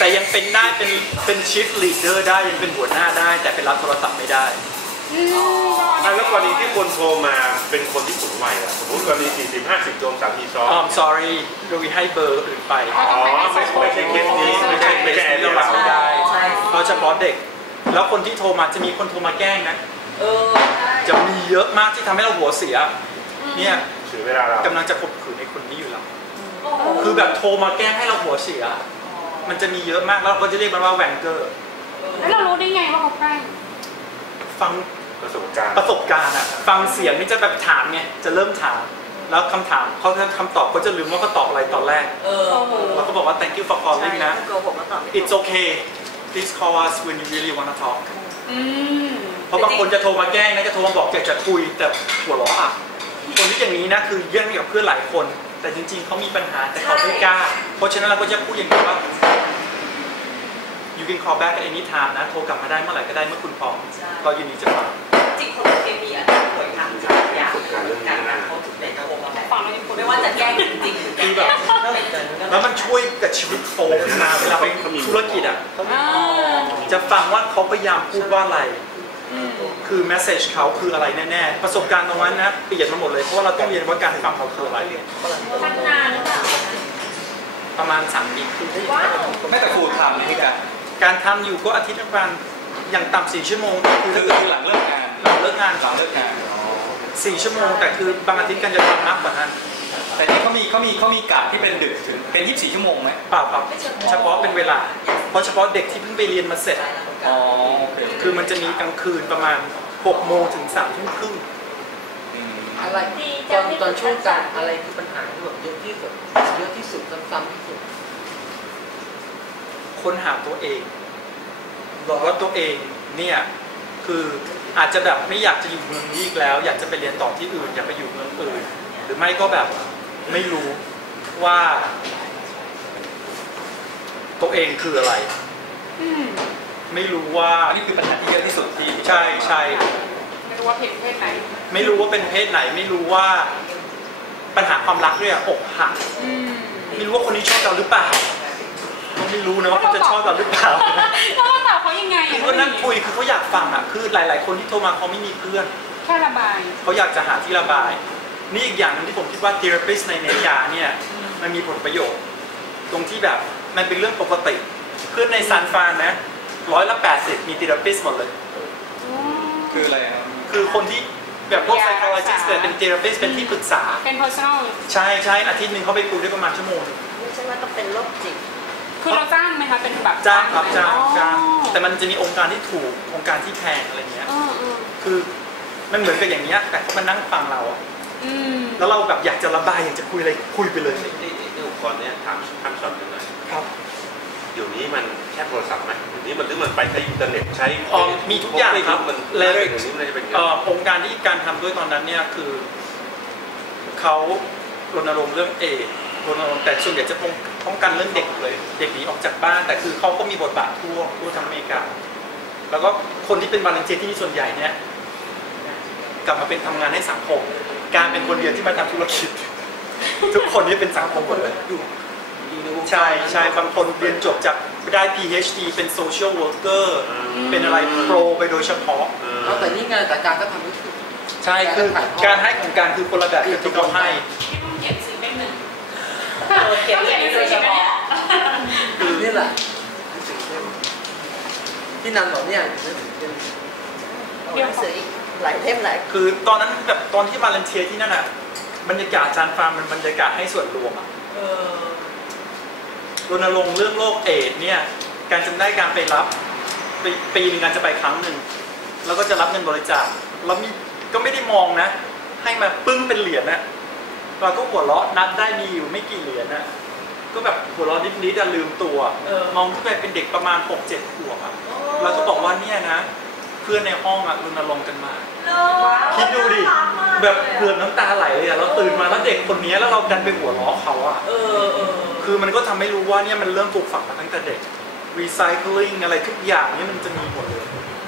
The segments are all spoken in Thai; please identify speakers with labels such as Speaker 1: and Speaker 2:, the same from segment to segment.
Speaker 1: แต่ยังเป็นได้เป็นชิฟลีดเดอร์ได้ยังเป็นหัวหน้าได้แต่เป็นรับโทรศัพท์ไม่ได้
Speaker 2: แล้วกรณีที่คนโทรมาเป็นคนที่สูงวัยสมมติกรณี40-50โจมสามีซ้อน
Speaker 1: sorry เราให้เบอร์อื่นไป
Speaker 2: ไม่ใช่เคสนี้ไม่ใช่
Speaker 1: เรารับไม่ได้เพราะเฉพาะเด็กแล้วคนที่โทรมาจะมีคนโทรมาแกล้งนะจะมีเยอะมากที่ทำให้เราหัวเสียเนี่ยกำลังจะข่มขืนในคนนี้อยู่แล้วคือแบบโทรมาแกล้งให้เราหัวเสียมันจะมีเยอะมากแล้วเราก็จะเรียกมันว่าแวนเกอร์
Speaker 3: แล้วเรารู้ได้ไงว่าเขาแกล้ง
Speaker 1: ฟัง
Speaker 2: ประสบการ
Speaker 1: ณ์อะฟังเสียงนี่จะแบบถามไงจะเริ่มถามแล้วคำถามเขาคำตอบเขาจะลืมว่าเขาตอบอะไรตอนแรกแล้วก็บอกว่า thank you for calling นะ it's okay please call us when you really wanna talk เพราะบางคนจะโทรมาแกล้งนะจะโทรมาบอกจะคุยแต่หัวเราะอ่ะคนที่อย่างนี้นะคือแย่งกับเพื่อนหลายคนแต่จริงๆเขามีปัญหาแต่เขาไม่กล้าเพราะฉะนั้นเราก็จะพูดอย่างนี้ว่า you can call back at any time นะโทรกลับมาได้เมื่อไหร่ก็ได้เมื่อคุณพร้อมเรายินดีจะฟัง
Speaker 4: จริงคนเคมีอ่ะป่วยทางจิตวิทยาการเขาถึงได้กระโปรงมาฟังไม่ว่าจะแกล้งจริงๆคือแบบ
Speaker 1: แล้วมันช่วยกับชีวิตโฟล์มาเวลาไปธุรกิจอ่ะจะฟังว่าเขาพยายามพูดว่าอะไรคือแมสเซจเขาคืออะไรแน่ๆประสบการณ์ตรงนั้นนะเปลี่ยนมาหมดเลยเพราะว่าเราต้องเรียนว่าการฟังเขาคืออะไร
Speaker 3: พัฒนาหรือเปล่า
Speaker 1: ประมาณ3 ปีคือ
Speaker 5: ไม่แต่ครูทำนี่
Speaker 1: การทำอยู่ก็อาทิตย์ละวันอย่างต่ำ4 ชั่วโมง
Speaker 5: คือถ้าเกิดหลังเลิกงาน
Speaker 1: 4 ชั่วโมงแต่คือบางอาทิตย์กันจะทำมากกว่านั้น
Speaker 5: แต่นี่เขามีกะที่เป็นดึกถึงเป็น24 ชั่วโมงไหม
Speaker 1: เปล่าเฉพาะเป็นเวลาเพราะเฉพาะเด็กที่เพิ่งไปเรียนมาเสร็จคือมันจะมีกลางคืนประมาณ6 โมงถึง3 ทุ่มครึ่ง
Speaker 6: อะไรตอนช่วงการอะไรคือปัญหาที่แบบเยอะที่สุดซ้ำๆที่สุด
Speaker 1: ค้นหาตัวเองบอกว่าตัวเองเนี่ยคืออาจจะแบบไม่อยากจะอยู่เมืองนี้อีกแล้วอยากจะไปเรียนต่อที่อื่นอยากไปอยู่เมืองอื่นหรือไม่ก็แบบไม่รู้ว่าตัวเองคืออะไรไม่รู้ว่า
Speaker 5: นี่คือปัญหาที่เยอะที่สุดที่
Speaker 1: ใช่
Speaker 3: ไม่รู้ว่าเพศไหน
Speaker 1: ไม่รู้ว่าเป็นเพศไหนไม่รู้ว่าปัญหาความรักเนี่ยอกหักไม่รู้ว่าคนนี้ชอบเราหรือเปล่าไม่รู้นะว่าเขาจะชอบเราหรือเปล่า
Speaker 3: แล้วเราตอบเขายังไง
Speaker 1: คือเขานั่งคุยคือเขาอยากฟังอ่ะคือหลายๆคนที่โทรมาเขาไม่มีเพื่อน
Speaker 3: แค่ระบาย
Speaker 1: เขาอยากจะหาที่ระบายนี่อีกอย่างนึงที่ผมคิดว่าเทอราปิสต์ในเนยาเนี่ยมันมีผลประโยชน์ตรงที่แบบมันเป็นเรื่องปกติเพื่อนในซานฟรานนะ180มีเทอราปิสต์หมดเลย
Speaker 5: คืออะไรครับ
Speaker 1: คือคนที่แบบพวก psychologist เป็นเทอราปิสต์เป็นที่ปรึกษา
Speaker 3: เป็น personal
Speaker 1: ใช่อาทิตย์นึงเขาไปคุยได้ประมาณชั่วโมง
Speaker 4: ไม่ใช่ว่าต้องเป็นโรคจิต
Speaker 3: คือเราจ้างไหมคะเป็นแบบ
Speaker 1: จ้างครับจ้างแต่มันจะมีองค์การที่ถูกองค์การที่แพงอะไรเงี้ยคือมันเหมือนกับอย่างเงี้ยแต่เขามานั่งฟังเราแล้วเราแบบอยากจะระบายอยากจะคุยอะไรคุยไปเลย
Speaker 2: นี่อุปกรณ์เนี้ยถามขั้นตอนยังไง
Speaker 1: ครับ
Speaker 2: เดี๋ยวนี้มันแค่โทรศัพท์ไหมเดี๋ยวนี้มันไปใช้อินเทอร์เน็ตใช้
Speaker 1: มีทุกอย่างครับ
Speaker 2: แล้ว
Speaker 1: องค์การที่การทำด้วยตอนนั้นเนี่ยคือเขารณรงค์เรื่องรณรงค์แต่ส่วนใหญ่จะป้องกันเรื่องเด็กเลยเด็กหนีออกจากบ้านแต่คือเขาก็มีบทบาททั่วทั้งอเมริกาแล้วก็คนที่เป็นวอลันเทียร์ที่นี่ส่วนใหญ่เนี่ยกลับมาเป็นทำงานให้สังคมการเป็นคนเดียวที่มาทำธุรกิจทุกคนนี่เป็นสังคมหมดเลยใช่บางคนเรียนจบจากได้ PhD เป็น Social Worker เป็นอะไรโปรไปโดยเฉพาะ
Speaker 6: แต่นี่งานแต่การก็ทำไม่ถูก
Speaker 1: ใช่คือการให้ของการคือคนละแบบที่เขาให้
Speaker 3: เก็บสิเป็นหนึ่ง
Speaker 4: เก็บโดยเฉพาะ
Speaker 6: คือนี่แหละที่นันบอกเนี่ย
Speaker 4: เดี๋ยวเสืออีกหลายเทมหลาย
Speaker 1: คือตอนนั้นแบบตอนที่วาเลนเทียที่นั่นอ่ะบรรยากาศจานฟาร์มมันบรรยากาศให้ส่วนรวมอ่ะรณรงค์เรื่องโรคเอดส์เนี่ยการจำได้การไปรับปีนึงการจะไปครั้งหนึ่งแล้วก็จะรับเงินบริจาคแล้วก็ไม่ได้มองนะให้มาปึ้งเป็นเหรียญนะเราก็หัวเราะนับได้มีอยู่ไม่กี่เหรียญนะก็แบบหัวเราะนิดๆลืมตัวมองขึ้นไปเป็นเด็กประมาณ 6-7 ขวบอ่ะเราก็บอกว่าเนี่ยนะเพื่อนในห้องอ่ะรณรงค์กันมาคิดดูดิแบบเกือบน้ำตาไหลเลยอ่ะเราตื่นมาแล้วเด็กคนนี้แล้วเราดันไปหัวเราะเขาอ่ะคือมันก็ทำให้รู้ว่าเนี่ยมันเริ่มปลูกฝังมาตั้งแต่เด็ก recycling อะไรทุกอย่างนี่มันจะมีหมดเลย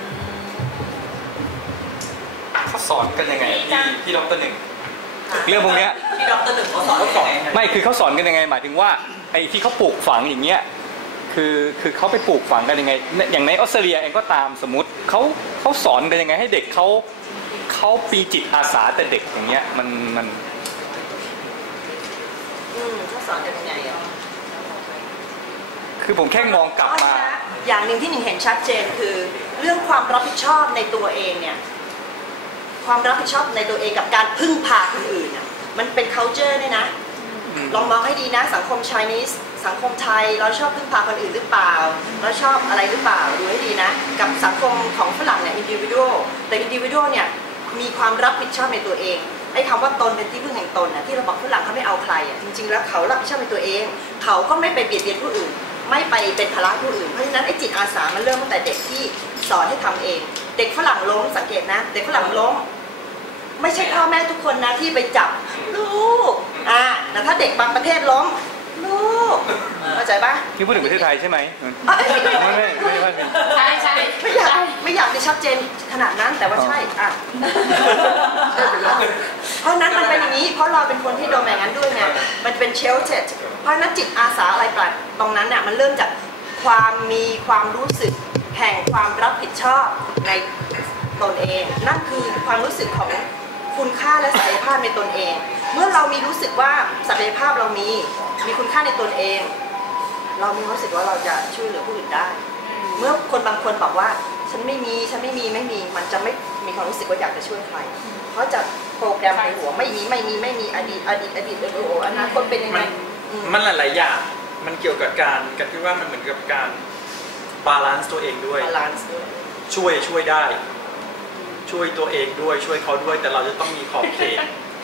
Speaker 5: เขาสอนกันยังไงพี่ดร.หนึ่งเรื่องพวกนี้
Speaker 4: พี่ดร.หนึ่งเขาสอน
Speaker 5: ไม่คือเขาสอนกันยังไงหมายถึงว่าไอ้ที่เขาปลูกฝังอย่างเงี้ยคคือเขาไปปลูกฝังกันยังไงอย่างในออสเตรเลียเองก็ตามสมมุติเขาสอนกันยังไงให้เด็กเขาปีจิตอาสาแต่เด็กอย่างเงี้ยมัน
Speaker 4: เขาสอนกันยังไงอ่ะ
Speaker 5: คือผมแค่มองกลับมา
Speaker 4: อย่างหนึ่งที่หนึ่งเห็นชัดเจนคือเรื่องความรับผิดชอบในตัวเองเนี่ยความรับผิดชอบในตัวเองกับการพึ่งพาคนอื่นอ่ะมันเป็น culture เนี่ยนะลองมองให้ดีนะสังคม Chinese สังคมไทยเราชอบพึ่งพาคนอื่นหรือเปล่าเราชอบอะไรหรือเปล่าดูให้ดีนะกับสังคมของฝรั่งเนี่ย individual แต่ individual เนี่ยมีความรับผิดชอบในตัวเองไอ้คำว่าตนเป็นที่พึ่งแห่งตนนะที่เราบอกฝรั่งเขาไม่เอาใครอ่ะจริงๆแล้วเขารับผิดชอบในตัวเองเขาก็ไม่ไปเบียดเบียนผู้อื่นไม่ไปเป็นภาระผู้อื่นเพราะฉะนั้นไอ้จิตอาสามันเริ่มตั้งแต่เด็กที่สอนให้ทำเองเด็กฝรั่งล้มสังเกตนะเด็กฝรั่งล้มไม่ใช่พ่อแม่ทุกคนนะที่ไปจับลูกแต่ถ้าเด็กบางประเทศล้มลูกเข้าใจปะ
Speaker 5: ที่พูดถึงประเทศไทยใช่ไหมไม่ว่า
Speaker 3: ใช่
Speaker 4: ไม่อยากจะชัดเจนขนาดนั้นแต่ว่าใช่เพราะนั้นมันเป็นอย่างนี้เพราะเราเป็นคนที่โดนแบบนั้นด้วยไงมันเป็นเชลเทดเพราะนั้นจิตอาสาอะไรปล่ตรงนั้นน่ะมันเริ่มจากความมีความรู้สึกแห่งความรับผิดชอบในตนเองนั่นคือความรู้สึกของคุณค่าและศักยภาพในตนเองเมื่อเรามีรู้สึกว่าศักยภาพเรามีคุณค่าในตนเองเรามีรู้สึกว่าเราจะช่วยเหลือผู้อื่นได้เมื่อคนบางคนบอกว่าฉันไม่มีมันจะไม่มีความรู้สึกว่าอยากจะช่วยใครเพราะจะโปรแกรมในหัวไม่มีอดีตอนาคตเป็นยังไง
Speaker 1: มันหลายๆอย่างมันเกี่ยวกับการที่ว่ามันเหมือนกับการบาลานซ์ตัวเองด้วยช่วยได้ช่วยตัวเองด้วยช่วยเขาด้วยแต่เราจะต้องมีขอบเขต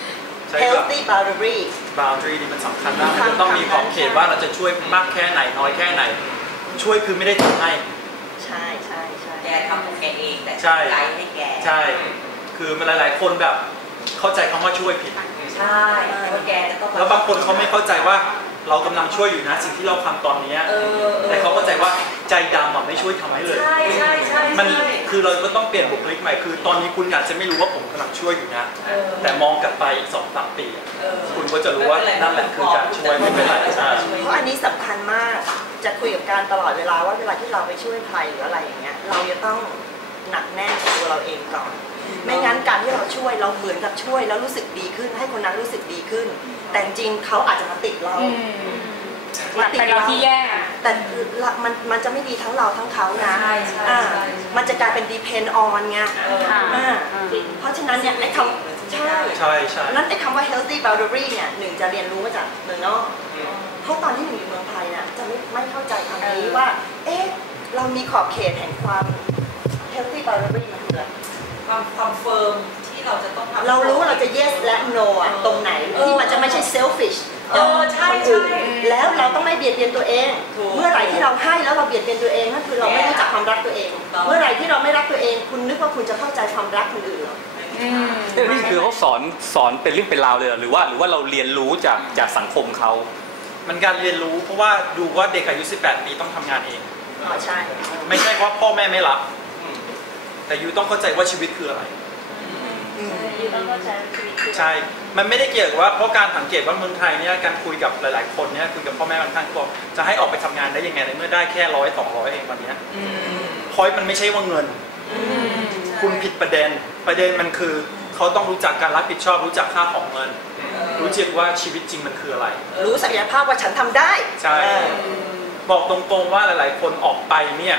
Speaker 4: healthy boundary
Speaker 1: นี่มันสำคัญมากมันต้องมีขอบเขตว่าเราจะช่วยมากแค่ไหนน้อยแค่ไหนช่วยคือไม่ได้ทำให้
Speaker 4: ใช่แกทำของแกเองแต่ไกด์ให้แก
Speaker 1: ใช่คือมันหลายๆคนแบบเข้าใจคำว่าช่วยผิด
Speaker 4: ใช่ว่าแกจะต้อง
Speaker 1: แล้วบางคนเขาไม่เข้าใจว่าเรากำลังช่วยอยู่นะสิ่งที่เราทำตอนนี้แต่เขาเข้าใจว่าใจดำไม่ช่วยทำให้เลย
Speaker 4: ใช่
Speaker 1: มันคือเราก็ต้องเปลี่ยนบุคลิกใหม่คือตอนนี้คุณอาจจะไม่รู้ว่าผมกำลังช่วยอยู่นะแต่มองกลับไปอีก 2-3 ปีคุณก็จะรู้ว่านั่นแหละคือการช่วยไม่เป็นไร
Speaker 4: เพราะอันนี้สำคัญมากจะคุยกับการตลอดเวลาว่าเวลาที่เราไปช่วยใครหรืออะไรอย่างเงี้ยเราจะต้องหนักแน่นกับตัวเราเองก่อนไม่งั้นการที่เราช่วยเราเหมือนกับช่วยแล้วรู้สึกดีขึ้นให้คนนั้นรู้สึกดีขึ้นแต่จริงเขาอาจจะมาติดเรา
Speaker 3: เราที่แย่
Speaker 4: แต่มันจะไม่ดีทั้งเราทั้งเขานะมันจะกลายเป็น depend on ไงเพราะฉะนั้นเนี่ยไอ้คำใช่นั้นไอ้คำว่า healthy boundary เนี่ยหนึ่งจะเรียนรู้มาจากเมืองนอกเพราะตอนที่หนูอยู่เมืองไทยน่ะจะไม่เข้าใจคำนี้ว่าเรามีขอบเขตแห่งความ healthy boundary มันคืออะไร
Speaker 7: ความเฟิร์มที่เราจะต้องทำ
Speaker 4: เรารู้ว่าเราจะ yes และ no ตรงไหนที่มันจะไม่ใช่ selfish
Speaker 7: ใช่
Speaker 4: แล้วเราต้องไม่เบียดเบียนตัวเองเมื่อไหร่ที่เราให้แล้วเราเบียดเบียนตัวเองนั่นคือเราไม่รู้จักความรักตัวเองเมื่อไหร่ที่เราไม่รักตัวเองคุณนึกว่าคุณจะเข้าใจความรักคนอื่นหรอ
Speaker 5: นี่คือเขาสอนเป็นเรื่องเป็นราวเลยหรือว่าเราเรียนรู้จากสังคมเขา
Speaker 1: มันการเรียนรู้เพราะว่าดูว่าเด็กอายุ18 ปีต้องทำงานเอง
Speaker 4: ใช่
Speaker 1: ไม่ใช่ว่าพ่อแม่ไม่รับแต่ยูต้องเข้าใจว่าชีวิตคืออะไร
Speaker 4: ยูต้องเข้าใจชีวิตคือ
Speaker 1: ใช่มันไม่ได้เกี่ยวกับว่าเพราะการสังเกตว่าเมืองไทยเนี่ยการคุยกับหลายๆคนเนี่ยคุยกับพ่อแม่บางท่านบอกจะให้ออกไปทำงานได้ยังไงในเมื่อได้แค่100-200เองวันนี้พอยมันไม่ใช่ว่าเงินคุณผิดประเด็นมันคือเขาต้องรู้จักการรับผิดชอบรู้จักค่าของเงินรู้จักว่าชีวิตจริงมันคืออะไร
Speaker 4: รู้ศักยภาพว่าฉันทำได้
Speaker 1: ใช่บอกตรงๆว่าหลายๆคนออกไปเนี่ย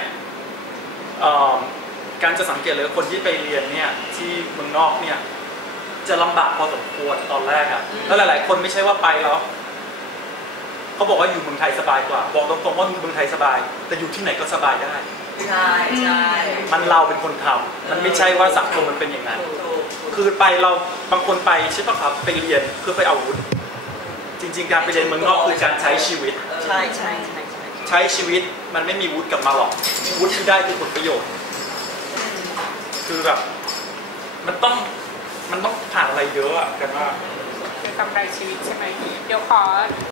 Speaker 1: การจะสังเกตเลยคนที่ไปเรียนเนี่ยที่เมืองนอกเนี่ยจะลำบากพอสมควรตอนแรกอะแล้วหลายๆคนไม่ใช่ว่าไปแล้วเขาบอกว่าอยู่เมืองไทยสบายกว่าบอกตรงๆว่าเมืองไทยสบายแต่อยู่ที่ไหนก็สบายได้
Speaker 4: ใช่
Speaker 1: มันเราเป็นคนทำมันไม่ใช่ว่าสังคมมันเป็นอย่างนั้นคือไปเราบางคนไปใช่ปะครับไปเรียนเพื่อไปเอาวุฒิจริงๆการไปเรียนเมืองนอกคือการใช้ชีวิต
Speaker 4: ใช่
Speaker 1: ใช้ชีวิตมันไม่มีวุฒิกลับมาหรอกวุฒิที่ได้คือผลประโยชน์คือแบบมันต้องผ่านอะไรเยอะอะกันว่า
Speaker 3: คือกำไรชีวิตใช่ไหมเดี๋ยวขอ